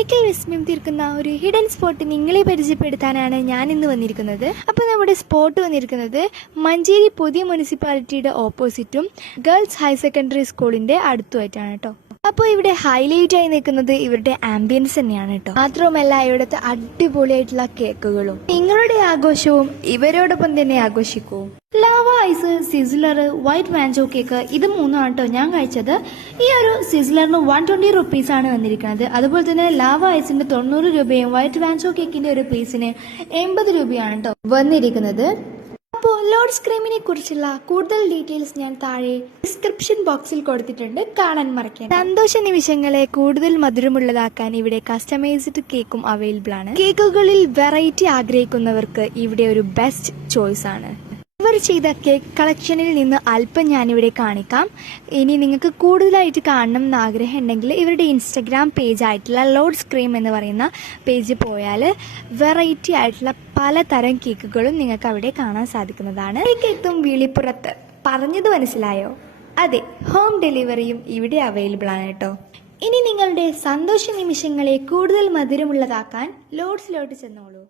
കേക്കിൽ വിസ്മയം തീർക്കുന്ന ഒരു ഹിഡൻ സ്പോട്ട് നിങ്ങളെ പരിചയപ്പെടുത്താനാണ് ഞാൻ ഇന്ന് വന്നിരിക്കുന്നത്. അപ്പോൾ നമ്മുടെ സ്പോട്ട് വന്നിരിക്കുന്നത് മഞ്ചേരി പുതിയ മുനിസിപ്പാലിറ്റിയുടെ ഓപ്പോസിറ്റും ഗേൾസ് ഹയർ സെക്കൻഡറി സ്കൂളിന്റെ അടുത്തുമായിട്ടാണ് കേട്ടോ. അപ്പോൾ ഇവിടെ ഹൈലൈറ്റ് ആയി നിൽക്കുന്നത് ഇവരുടെ ആംബിയൻസ് തന്നെയാണ് കേട്ടോ. മാത്രവുമല്ല ഇവിടുത്തെ അടിപൊളിയായിട്ടുള്ള കേക്കുകളും. നിങ്ങളുടെ ആഘോഷവും ഇവരോടൊപ്പം തന്നെ ആഘോഷിക്കൂ. Lava ice, sizzler, white mango cake, ഇത് മൂന്നാണ് കേട്ടോ ഞാൻ കഴിച്ചത്. ഈ ഒരു സിസിലറിന് 120 റുപ്പീസാണ് വന്നിരിക്കുന്നത്. അതുപോലെ തന്നെ ലാവ ഐസിന്റെ 90 രൂപയും വൈറ്റ് മാഞ്ചോ കേക്കിന്റെ ഒരു പീസിന് 80 രൂപയാണ് കേട്ടോ വന്നിരിക്കുന്നത്. അപ്പോൾ ലോഡ്സ് ക്രീമിനെ കുറിച്ചുള്ള കൂടുതൽ ഡീറ്റെയിൽസ് ഞാൻ താഴെ ഡിസ്ക്രിപ്ഷൻ ബോക്സിൽ കൊടുത്തിട്ടുണ്ട്, കാണാൻ മറക്കരുത്. സന്തോഷ നിമിഷങ്ങളെ കൂടുതൽ മധുരമുള്ളതാക്കാൻ ഇവിടെ കസ്റ്റമൈസ്ഡ് കേക്കും അവൈലബിൾ ആണ്. കേക്കുകളിൽ വെറൈറ്റി ആഗ്രഹിക്കുന്നവർക്ക് ഇവിടെ ഒരു ബെസ്റ്റ് ചോയ്സ് ആണ്. ഇവർ ചെയ്ത കേക്ക് കളക്ഷനിൽ നിന്ന് അല്പം ഞാനിവിടെ കാണിക്കാം. ഇനി നിങ്ങൾക്ക് കൂടുതലായിട്ട് കാണണം എന്ന് ആഗ്രഹം ഉണ്ടെങ്കിൽ ഇവരുടെ ഇൻസ്റ്റഗ്രാം പേജ് ആയിട്ടുള്ള ലോഡ്സ് ക്രീം എന്ന് പറയുന്ന പേജ് പോയാൽ വെറൈറ്റി ആയിട്ടുള്ള പലതരം കേക്കുകളും നിങ്ങൾക്ക് അവിടെ കാണാൻ സാധിക്കുന്നതാണ്. ഈ കേക്കും വിളിപ്പുറത്ത് പറഞ്ഞത് മനസ്സിലായോ? അതെ, ഹോം ഡെലിവറിയും ഇവിടെ അവൈലബിൾ ആണ് കേട്ടോ. ഇനി നിങ്ങളുടെ സന്തോഷ നിമിഷങ്ങളെ കൂടുതൽ മധുരമുള്ളതാക്കാൻ ലോഡ്സിലോട്ട് ചെന്നോളൂ.